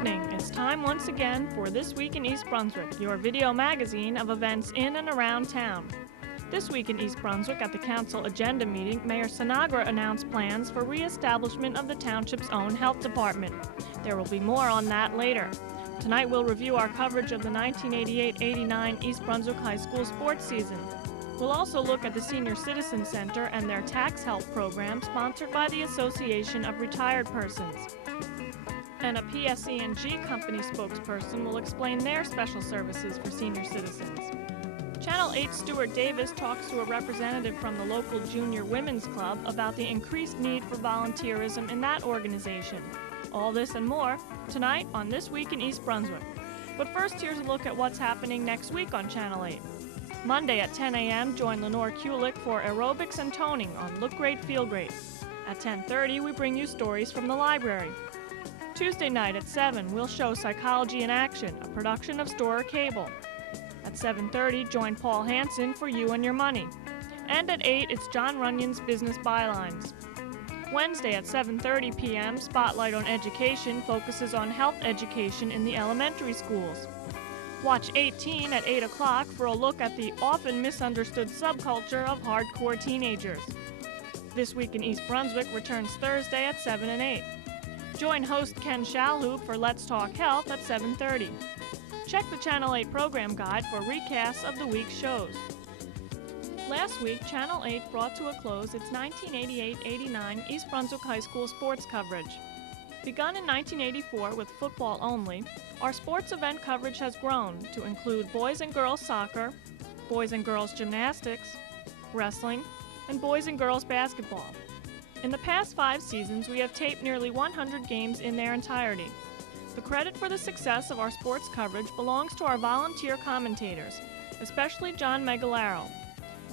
evening. It's time once again for This Week in East Brunswick, your video magazine of events in and around town. This week in East Brunswick at the Council Agenda meeting, Mayor Sinagra announced plans for re-establishment of the township's own health department. There will be more on that later. Tonight we'll review our coverage of the 1988-89 East Brunswick High School sports season. We'll also look at the Senior Citizen Center and their tax help program sponsored by the Association of Retired Persons. And a B.S.E.G company spokesperson will explain their special services for senior citizens. Channel 8 Stuart Davis talks to a representative from the local Junior Women's Club about the increased need for volunteerism in that organization. All this and more tonight on This Week in East Brunswick. But first, here's a look at what's happening next week on Channel 8. Monday at 10 a.m., join Lenore Kulik for aerobics and toning on Look Great, Feel Great. At 10:30, we bring you stories from the library. Tuesday night at 7, we'll show Psychology in Action, a production of Storer Cable. At 7:30, join Paul Hansen for You and Your Money. And at 8, it's John Runyon's Business Bylines. Wednesday at 7:30 p.m., Spotlight on Education focuses on health education in the elementary schools. Watch 18 at 8 o'clock for a look at the often misunderstood subculture of hardcore teenagers. This Week in East Brunswick returns Thursday at 7 and 8. Join host Ken Shalhoub for Let's Talk Health at 7:30. Check the Channel 8 program guide for recasts of the week's shows. Last week, Channel 8 brought to a close its 1988-89 East Brunswick High School sports coverage. Begun in 1984 with football only, our sports event coverage has grown to include boys and girls soccer, boys and girls gymnastics, wrestling, and boys and girls basketball. In the past 5 seasons, we have taped nearly 100 games in their entirety. The credit for the success of our sports coverage belongs to our volunteer commentators, especially John Megalaro.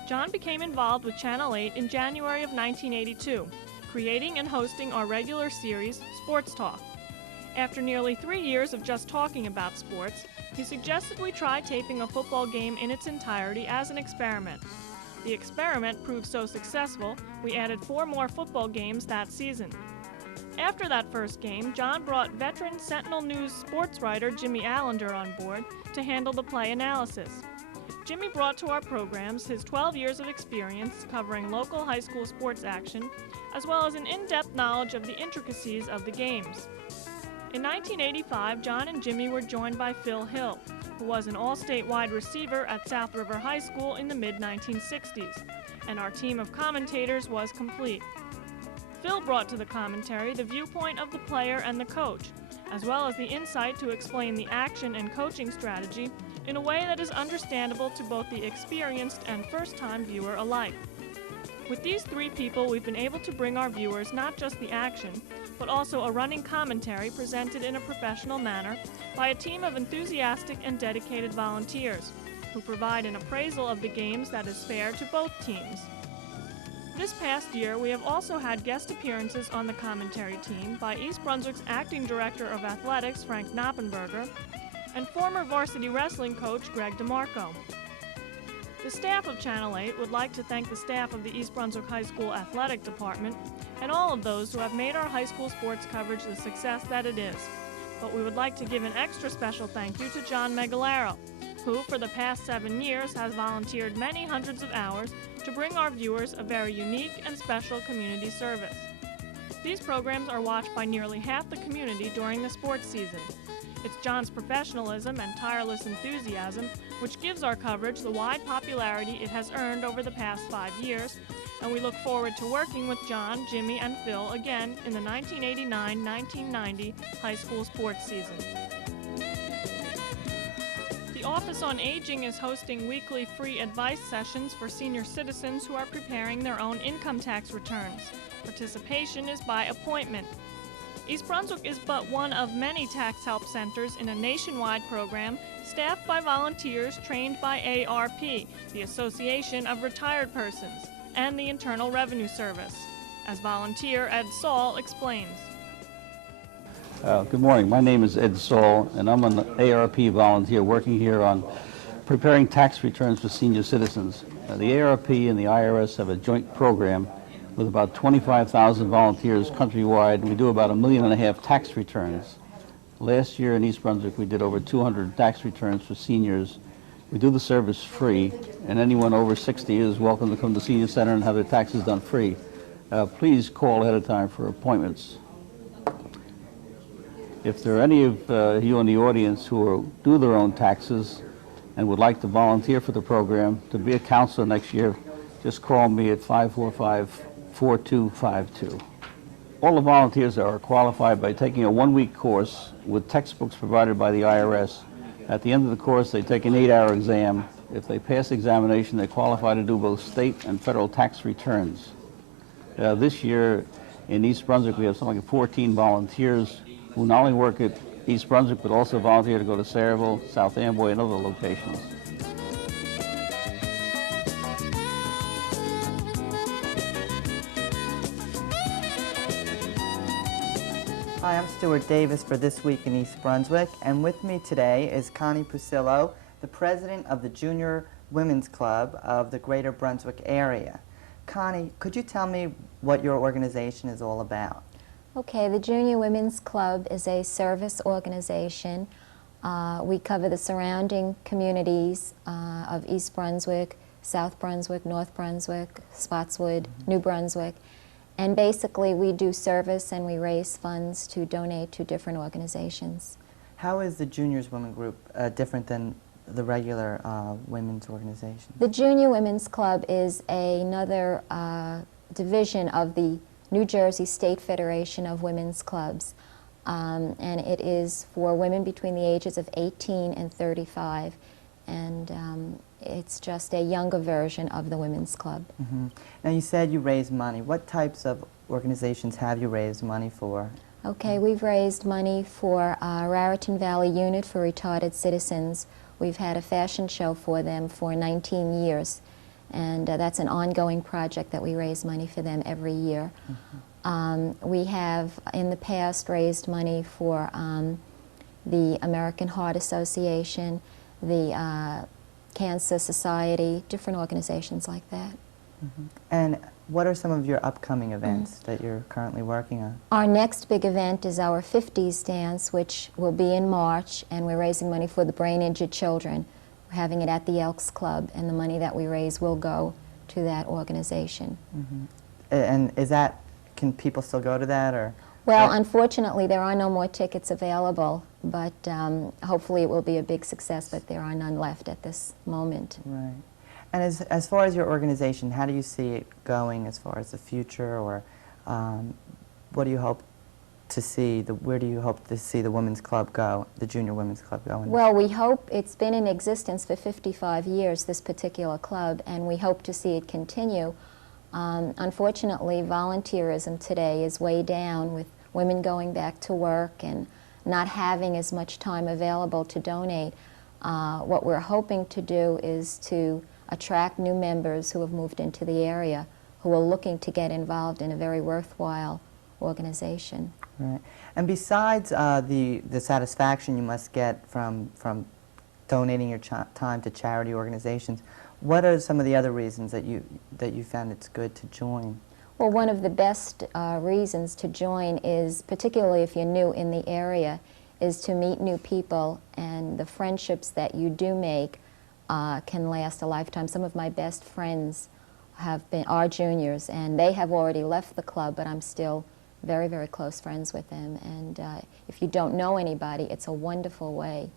John became involved with Channel 8 in January of 1982, creating and hosting our regular series, Sports Talk. After nearly 3 years of just talking about sports, he suggested we try taping a football game in its entirety as an experiment. The experiment proved so successful, we added 4 more football games that season. After that first game, John brought veteran Sentinel News sports writer Jimmy Allender on board to handle the play analysis. Jimmy brought to our programs his 12 years of experience covering local high school sports action, as well as an in-depth knowledge of the intricacies of the games. In 1985, John and Jimmy were joined by Phil Hill, who was an all-state wide receiver at South River High School in the mid-1960s, and our team of commentators was complete. Phil brought to the commentary the viewpoint of the player and the coach, as well as the insight to explain the action and coaching strategy in a way that is understandable to both the experienced and first-time viewer alike. With these 3 people, we've been able to bring our viewers not just the action, but also a running commentary presented in a professional manner by a team of enthusiastic and dedicated volunteers, who provide an appraisal of the games that is fair to both teams. This past year, we have also had guest appearances on the commentary team by East Brunswick's Acting Director of Athletics, Frank Knoppenberger, and former varsity wrestling coach, Greg DeMarco. The staff of Channel 8 would like to thank the staff of the East Brunswick High School Athletic Department and all of those who have made our high school sports coverage the success that it is. But we would like to give an extra special thank you to John Megalaro, who for the past 7 years has volunteered many hundreds of hours to bring our viewers a very unique and special community service. These programs are watched by nearly half the community during the sports season. It's John's professionalism and tireless enthusiasm which gives our coverage the wide popularity it has earned over the past 5 years, and we look forward to working with John, Jimmy, and Phil again in the 1989-1990 high school sports season. The Office on Aging is hosting weekly free advice sessions for senior citizens who are preparing their own income tax returns. Participation is by appointment. East Brunswick is but one of many tax help centers in a nationwide program staffed by volunteers trained by ARP, the Association of Retired Persons, and the Internal Revenue Service. As volunteer Ed Saul explains. Good morning. My name is Ed Saul, and I'm an ARP volunteer working here on preparing tax returns for senior citizens. The ARP and the IRS have a joint program with about 25,000 volunteers countrywide. We do about 1.5 million tax returns. Last year in East Brunswick, we did over 200 tax returns for seniors. We do the service free, and anyone over 60 is welcome to come to the Senior Center and have their taxes done free. Please call ahead of time for appointments. If there are any of you in the audience who do their own taxes and would like to volunteer for the program to be a counselor next year, just call me at 545-4252. All the volunteers are qualified by taking a one-week course with textbooks provided by the IRS. At the end of the course, they take an 8-hour exam. If they pass the examination, they qualify to do both state and federal tax returns. This year in East Brunswick, we have something like 14 volunteers who not only work at East Brunswick, but also volunteer to go to Sayreville, South Amboy, and other locations. Hi, I'm Stuart Davis for This Week in East Brunswick, and with me today is Connie Pusillo, the president of the Junior Women's Club of the Greater Brunswick area. Connie, could you tell me what your organization is all about? Okay, the Junior Women's Club is a service organization. We cover the surrounding communities of East Brunswick, South Brunswick, North Brunswick, Spotswood, New Brunswick. And basically, we do service and we raise funds to donate to different organizations. How is the Juniors Women Group different than the regular women's organization? The Junior Women's Club is another division of the New Jersey State Federation of Women's Clubs. And it is for women between the ages of 18 and 35. And it's just a younger version of the Women's Club. Mm-hmm. Now, you said you raise money. What types of organizations have you raised money for? Okay, we've raised money for Raritan Valley Unit for Retarded Citizens. We've had a fashion show for them for 19 years. And that's an ongoing project that we raise money for them every year. Mm-hmm. We have, in the past, raised money for the American Heart Association, the Cancer Society, different organizations like that. Mm-hmm. And what are some of your upcoming events that you're currently working on? Our next big event is our 50s dance, which will be in March, and we're raising money for the brain-injured children. We're having it at the Elks Club, and the money that we raise will go to that organization. Mm-hmm. And is that, can people still go to that, or? Well, unfortunately, there are no more tickets available, but hopefully it will be a big success, but there are none left at this moment. Right. And as far as your organization, how do you see it going as far as the future, or what do you hope to see, where do you hope to see the Women's Club go, the Junior Women's Club go? Well, we hope, it's been in existence for 55 years, this particular club, and we hope to see it continue. Unfortunately, volunteerism today is way down, with women going back to work and not having as much time available to donate. What we're hoping to do is to attract new members who have moved into the area, who are looking to get involved in a very worthwhile organization. Right. And besides the satisfaction you must get from donating your time to charity organizations, what are some of the other reasons that you found it's good to join? Well, one of the best reasons to join is, particularly if you're new in the area, is to meet new people, and the friendships that you do make can last a lifetime. Some of my best friends are juniors, and they have already left the club, but I'm still very, very close friends with them. And if you don't know anybody, it's a wonderful way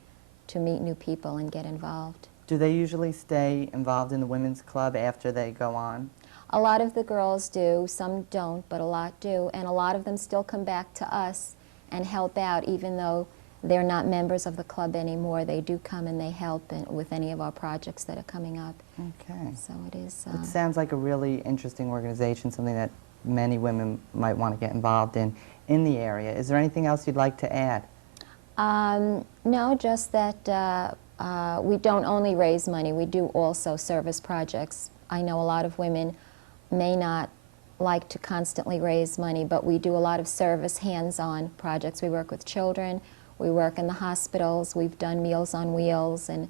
to meet new people and get involved. Do they usually stay involved in the Women's Club after they go on? A lot of the girls do, some don't, but a lot do, and a lot of them still come back to us and help out, even though they're not members of the club anymore. They do come and they help with any of our projects that are coming up. Okay. So it is. It sounds like a really interesting organization, something that many women might want to get involved in the area. Is there anything else you'd like to add? No, just that we don't only raise money, we do also service projects. I know a lot of women may not like to constantly raise money, but we do a lot of service, hands-on projects. We work with children, we work in the hospitals, we've done Meals on Wheels, and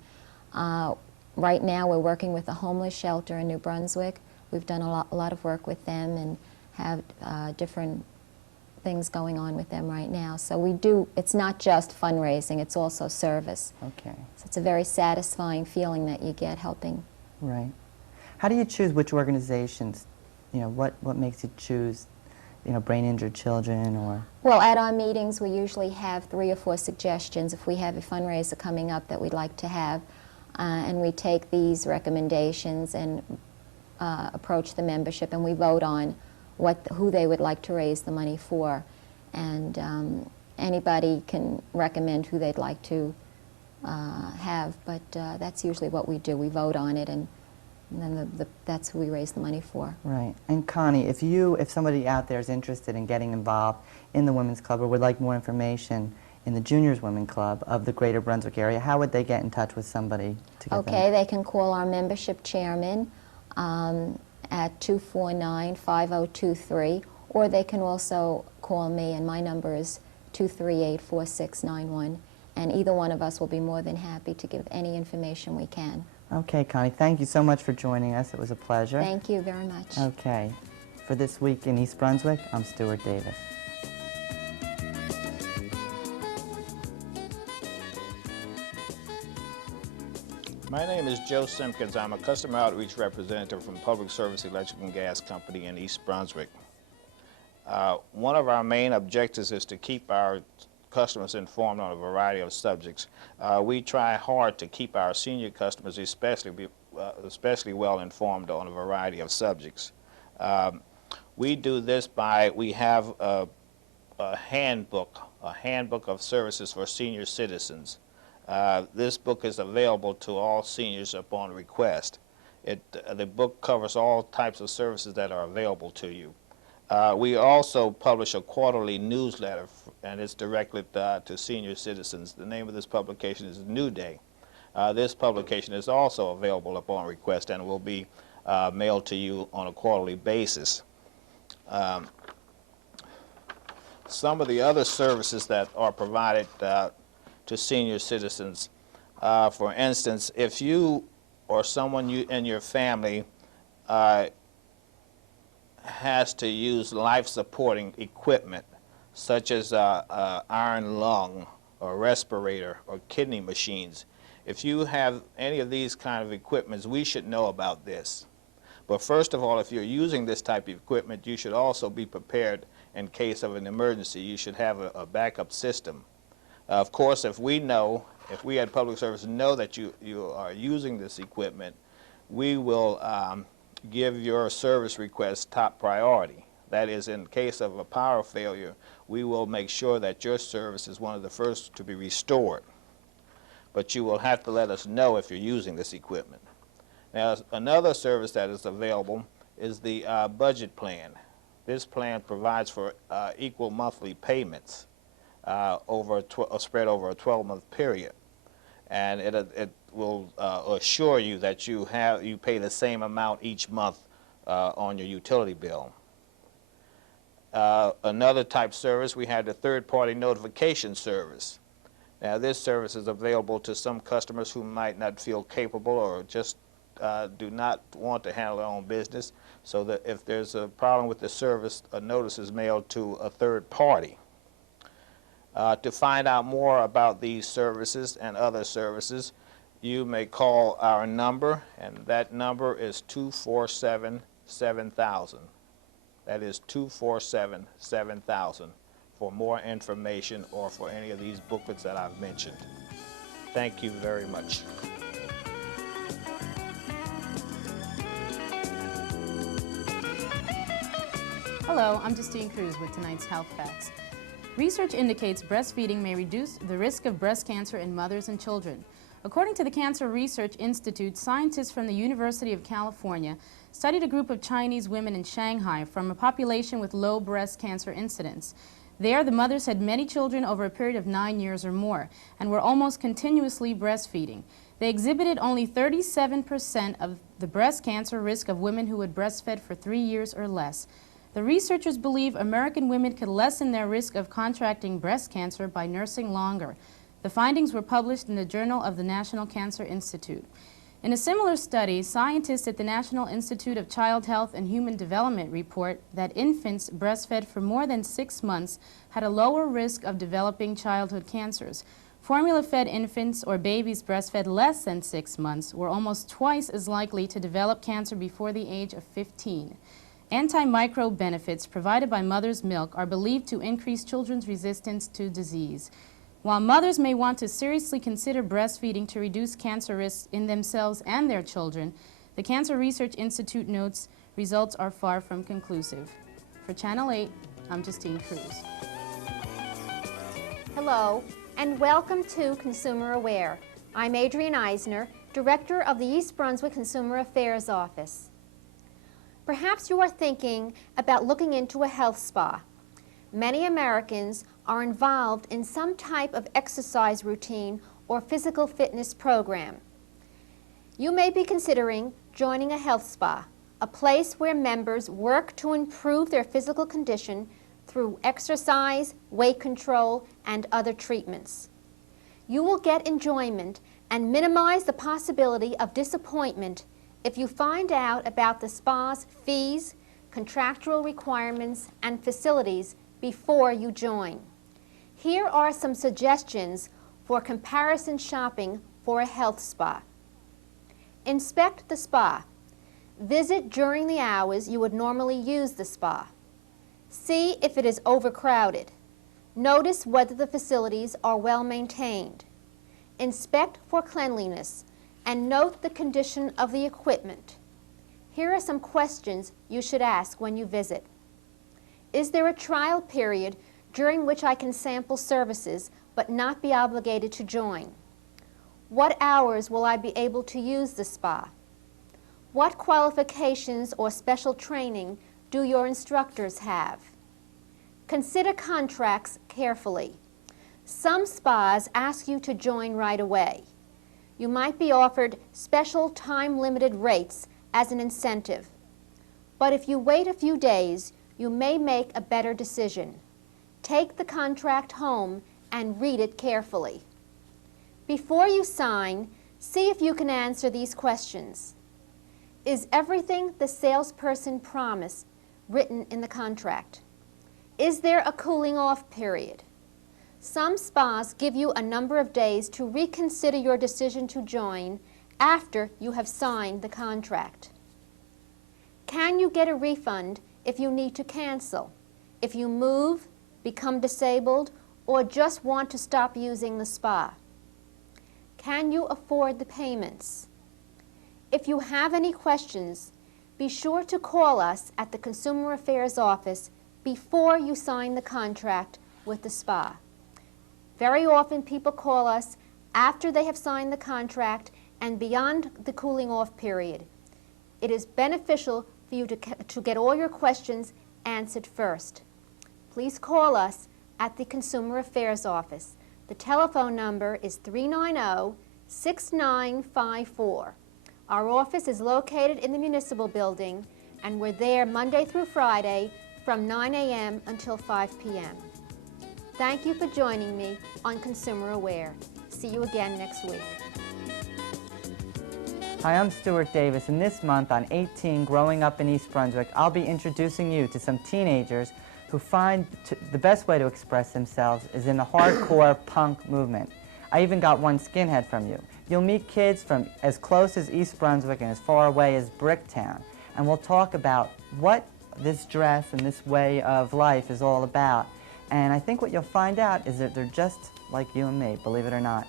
right now we're working with a homeless shelter in New Brunswick. We've done a lot of work with them and have different things going on with them right now. So we do, it's not just fundraising, it's also service. Okay. So it's a very satisfying feeling that you get helping. Right. How do you choose which organizations, what makes you choose, brain-injured children or? Well, at our meetings, we usually have 3 or 4 suggestions if we have a fundraiser coming up that we'd like to have. And we take these recommendations and approach the membership, and we vote on who they would like to raise the money for. And anybody can recommend who they'd like to have, but that's usually what we do. We vote on it, and then that's who we raise the money for. Right. And Connie, if somebody out there is interested in getting involved in the Women's Club or would like more information in the Juniors Women Club of the Greater Brunswick area, how would they get in touch with somebody to get Okay, they can call our membership chairman at 249-5023, or they can also call me, and my number is 238-4691, and either one of us will be more than happy to give any information we can. Okay, Connie, thank you so much for joining us. It was a pleasure. Thank you very much. Okay. For This Week in East Brunswick, I'm Stuart Davis. My name is Joe Simpkins. I'm a customer outreach representative from Public Service Electric and Gas Company in East Brunswick. One of our main objectives is to keep our customers informed on a variety of subjects. We try hard to keep our senior customers especially well informed on a variety of subjects. We do this we have a handbook of services for senior citizens. This book is available to all seniors upon request. The book covers all types of services that are available to you. We also publish a quarterly newsletter, and it's directed to senior citizens. The name of this publication is New Day. This publication is also available upon request and will be mailed to you on a quarterly basis. Some of the other services that are provided to senior citizens. For instance, if you or someone in your family has to use life-supporting equipment, such as iron lung or respirator or kidney machines, if you have any of these kind of equipments, we should know about this. But first of all, if you're using this type of equipment, you should also be prepared in case of an emergency. You should have a backup system. Of course, if we at Public Service know that you are using this equipment, we will give your service request top priority. That is, in case of a power failure, we will make sure that your service is one of the first to be restored. But you will have to let us know if you're using this equipment. Now, another service that is available is the budget plan. This plan provides for equal monthly payments. Spread over a 12-month period, and it will assure you that you pay the same amount each month on your utility bill. Another type service, we have the third-party notification service. Now, this service is available to some customers who might not feel capable or just do not want to handle their own business, so that if there's a problem with the service, a notice is mailed to a third party. To find out more about these services and other services, you may call our number, and that number is 247-7000. That is 247-7000 for more information or for any of these booklets that I've mentioned. Thank you very much. Hello, I'm Justine Cruz with tonight's Health Facts. Research indicates breastfeeding may reduce the risk of breast cancer in mothers and children. According to the Cancer Research Institute, scientists from the University of California studied a group of Chinese women in Shanghai from a population with low breast cancer incidence. There, the mothers had many children over a period of 9 years or more and were almost continuously breastfeeding. They exhibited only 37% of the breast cancer risk of women who had breastfed for 3 years or less. The researchers believe American women could lessen their risk of contracting breast cancer by nursing longer. The findings were published in the Journal of the National Cancer Institute. In a similar study, scientists at the National Institute of Child Health and Human Development report that infants breastfed for more than 6 months had a lower risk of developing childhood cancers. Formula-fed infants or babies breastfed less than 6 months were almost twice as likely to develop cancer before the age of 15. Antimicrobe benefits provided by mother's milk are believed to increase children's resistance to disease. While mothers may want to seriously consider breastfeeding to reduce cancer risks in themselves and their children, the Cancer Research Institute notes results are far from conclusive. For Channel 8, I'm Justine Cruz. Hello, and welcome to Consumer Aware. I'm Adrienne Eisner, Director of the East Brunswick Consumer Affairs Office. Perhaps you are thinking about looking into a health spa. Many Americans are involved in some type of exercise routine or physical fitness program. You may be considering joining a health spa, a place where members work to improve their physical condition through exercise, weight control, and other treatments. You will get enjoyment and minimize the possibility of disappointment if you find out about the spa's fees, contractual requirements, and facilities before you join. Here are some suggestions for comparison shopping for a health spa. Inspect the spa. Visit during the hours you would normally use the spa. See if it is overcrowded. Notice whether the facilities are well maintained. Inspect for cleanliness and note the condition of the equipment. Here are some questions you should ask when you visit. Is there a trial period during which I can sample services but not be obligated to join? What hours will I be able to use the spa? What qualifications or special training do your instructors have? Consider contracts carefully. Some spas ask you to join right away. You might be offered special time-limited rates as an incentive. But if you wait a few days, you may make a better decision. Take the contract home and read it carefully. Before you sign, see if you can answer these questions. Is everything the salesperson promised written in the contract? Is there a cooling off period? Some spas give you a number of days to reconsider your decision to join after you have signed the contract. Can you get a refund if you need to cancel, if you move, become disabled, or just want to stop using the spa? Can you afford the payments? If you have any questions, be sure to call us at the Consumer Affairs Office before you sign the contract with the spa. Very often people call us after they have signed the contract and beyond the cooling off period. It is beneficial for you to get all your questions answered first. Please call us at the Consumer Affairs Office. The telephone number is 390-6954. Our office is located in the Municipal Building, and we're there Monday through Friday from 9 a.m. until 5 p.m. Thank you for joining me on Consumer Aware. See you again next week. Hi, I'm Stuart Davis, and this month on 18 Growing Up in East Brunswick, I'll be introducing you to some teenagers who find the best way to express themselves is in the hardcore punk movement. I even got one skinhead from you. You'll meet kids from as close as East Brunswick and as far away as Bricktown, and we'll talk about what this dress and this way of life is all about. And I think what you'll find out is that they're just like you and me, believe it or not.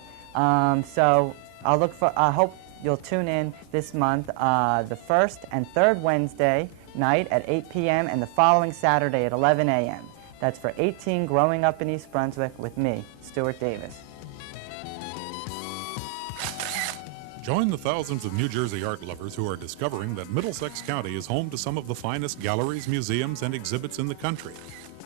So I hope you'll tune in this month, the first and third Wednesday night at 8 p.m. and the following Saturday at 11 a.m. That's for 18 Growing Up in East Brunswick with me, Stuart Davis. Join the thousands of New Jersey art lovers who are discovering that Middlesex County is home to some of the finest galleries, museums, and exhibits in the country.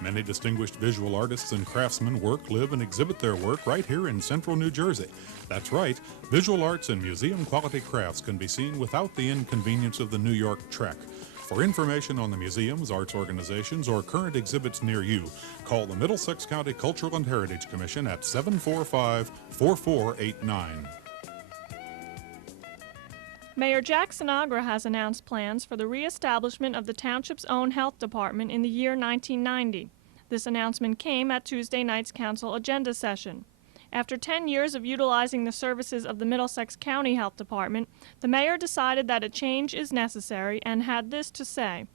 Many distinguished visual artists and craftsmen work, live, and exhibit their work right here in central New Jersey. That's right, visual arts and museum-quality crafts can be seen without the inconvenience of the New York trek. For information on the museums, arts organizations, or current exhibits near you, call the Middlesex County Cultural and Heritage Commission at 745-4489. Mayor Jack Sinagra has announced plans for the reestablishment of the township's own health department in the year 1990. This announcement came at Tuesday night's council agenda session. After 10 years of utilizing the services of the Middlesex County Health Department, the mayor decided that a change is necessary and had this to say.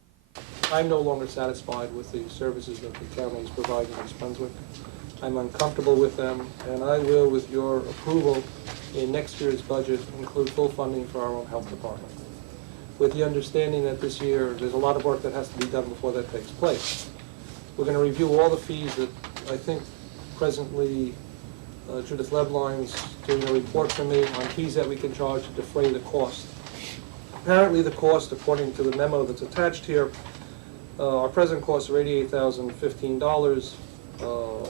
I'm no longer satisfied with the services that the county is providing in East Brunswick. I'm uncomfortable with them, and I will, with your approval, in next year's budget, include full funding for our own health department, with the understanding that this year there's a lot of work that has to be done before that takes place. We're going to review all the fees that I think presently Judith Lebline's doing a report for me on fees that we can charge to defray the cost. Apparently the cost, according to the memo that's attached here, our present costs are $88,015.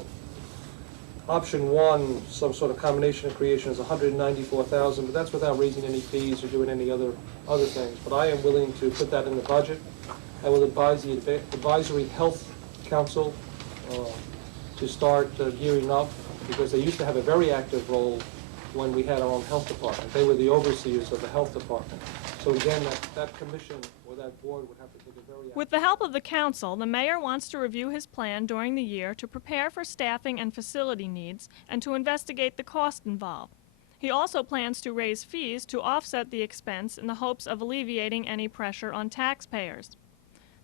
Option one, some sort of combination of creation, is $194,000, but that's without raising any fees or doing any other things. But I am willing to put that in the budget. I will advise the Advisory Health Council to start gearing up, because they used to have a very active role when we had our own health department. They were the overseers of the health department. So again, that commission or that board would have to take a very active... With the help of the council, the mayor wants to review his plan during the year to prepare for staffing and facility needs and to investigate the cost involved. He also plans to raise fees to offset the expense in the hopes of alleviating any pressure on taxpayers.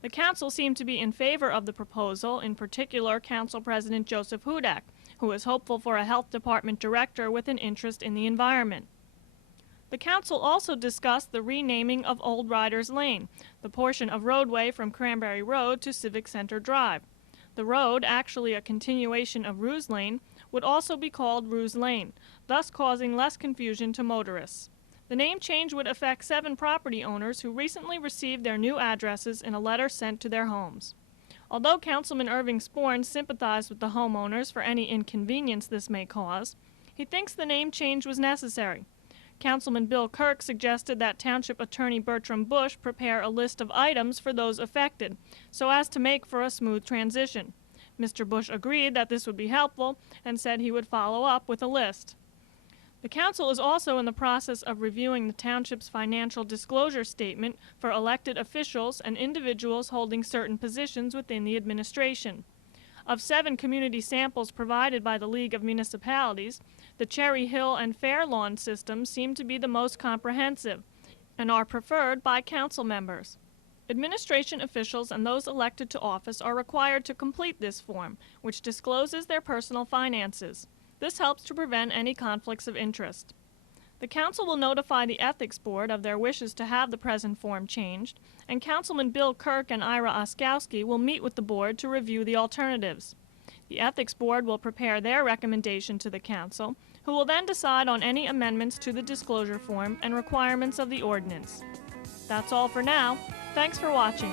The council seemed to be in favor of the proposal, in particular Council President Joseph Hudak, who is hopeful for a health department director with an interest in the environment. The council also discussed the renaming of Old Riders Lane, the portion of roadway from Cranberry Road to Civic Center Drive. The road, actually a continuation of Ruse Lane, would also be called Ruse Lane, thus causing less confusion to motorists. The name change would affect 7 property owners who recently received their new addresses in a letter sent to their homes. Although Councilman Irving Sporn sympathized with the homeowners for any inconvenience this may cause, he thinks the name change was necessary. Councilman Bill Kirk suggested that Township Attorney Bertram Bush prepare a list of items for those affected, so as to make for a smooth transition. Mr. Bush agreed that this would be helpful and said he would follow up with a list. The council is also in the process of reviewing the township's financial disclosure statement for elected officials and individuals holding certain positions within the administration. Of 7 community samples provided by the League of Municipalities, the Cherry Hill and Fair Lawn systems seem to be the most comprehensive and are preferred by council members. Administration officials and those elected to office are required to complete this form, which discloses their personal finances. This helps to prevent any conflicts of interest. The council will notify the Ethics Board of their wishes to have the present form changed, and Councilman Bill Kirk and Ira Oskowski will meet with the board to review the alternatives. The Ethics Board will prepare their recommendation to the council, who will then decide on any amendments to the disclosure form and requirements of the ordinance. That's all for now. Thanks for watching.